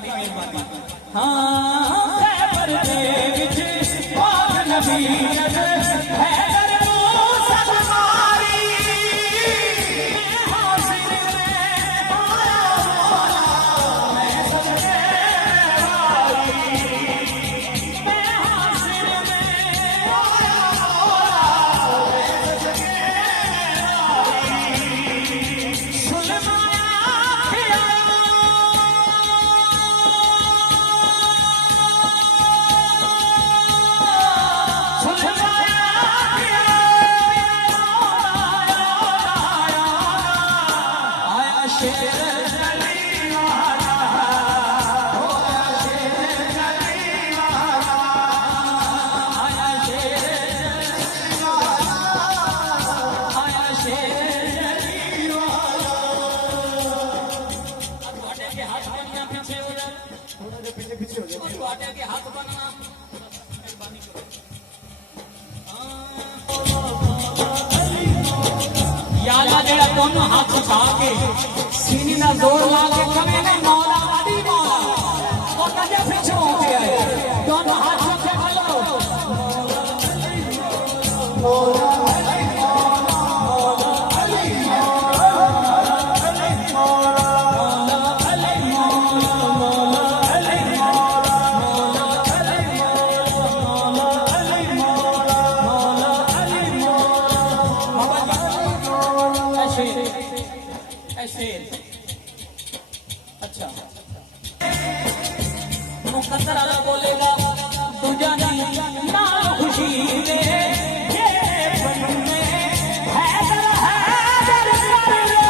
ਤੁਹਾਡੀ ਮਿਹਰਬਾਨੀ। ਹਾਂ ਖੈਬਰ ਦੇ ਵਿੱਚ ਪਾਕ ਨਬੀ ਹੈਦਰ ਨੂੰ ਸਦ ਮਾਰੀ ਮੈਂ ਹਾਜ਼ਰ ਮੈਂ ਪਾਇਆ ਮੌਲਾ ਮੈਂ ਸਜਦੇ ਵਾਲੀ ਮੈਂ ਹਾਜ਼ਰ ਮੈਂ ਪਾਇਆ ਮੌਲਾ ਮੈਂ ਸਜਦੇ ਵਾਲੀ ਸੁਲਮਾਇਆ ਖਿਆ दोनों हाथ उठा के सीने ना जोर ला के कमे ने मौला अली मौला और कजे पीछे हो के आए दोनों हाथ उठा के बोलो मौला अली मौला अली मौला अली मौला अली मौला अली मौला अली मौला अली मौला ऐसे अच्छा मुकद्दर आला बोलेगा तुझा नहीं ना खुशी दे ये बनने हैदर हैदर कर ले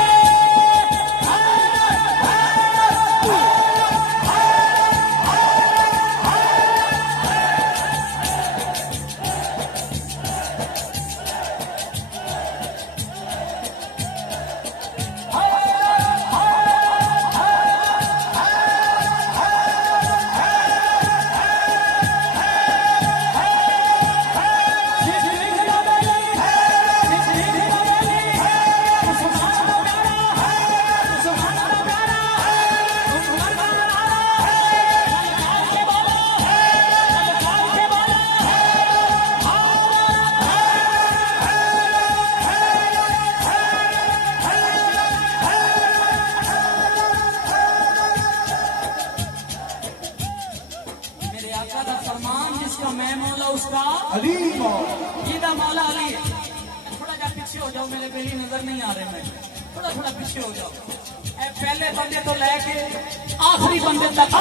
मैं मौला उसका अली मौला मौला अली है। थोड़ा जा पीछे हो जाओ मेरे मेरी नजर नहीं आ रहे मैं थोड़ा थोड़ा पीछे हो जाओ पहले बंदे तो लेके आखिरी बंदे तक